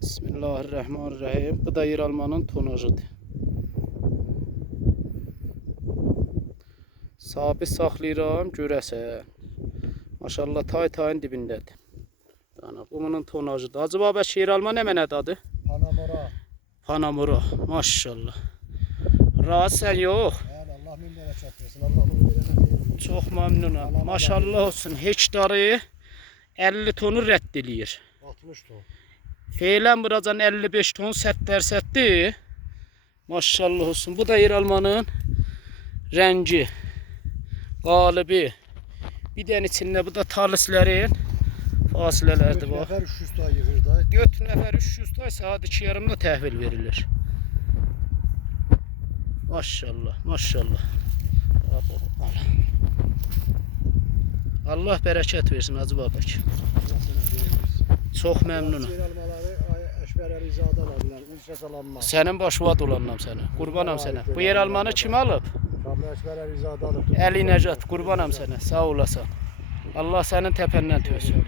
Bismillahirrahmanirrahim. Bu da yer almanın tonajıdır. Sabit saxlayıram, görəsən. Maşallah tayın dibindədir. Bu bunun tonajıdır. Hacı Babək yer alma nə mənədadır? Panamora. Panamora. Maşallah. Rahat sən yox. Yəni Allah min bərəkət versin. Allah bunu verənə. Çox məmnunam. Maşallah olsun. Hektarı 50 tonu rədd eləyir. 60 ton. Feylən buracan 55 ton sətdir. Maşallah olsun. Bu da yer almanın rəngi, qalıbı. Bir dənə içində bu da talislərin fasilələrdir. 4 nəfər 300 tay yığır da. 4 nəfər 300 tay saat 2,5-da təhvil verilir. Maşallah, maşallah. Allah bərəkət versin Hacı Babək. Çox məmnunum. Yer almaları Əşbər Əlizadə alıblar. Ülkə salanmaz. Sənin başına dolanam sənə. Qurbanam sənə. Bu yer almanı kim alıb? Qabla Əşbər Əlizadə alıb. Əli Nəcət, qurbanam sənə. Sağ olasan. Allah sənin təpəndən tövsün.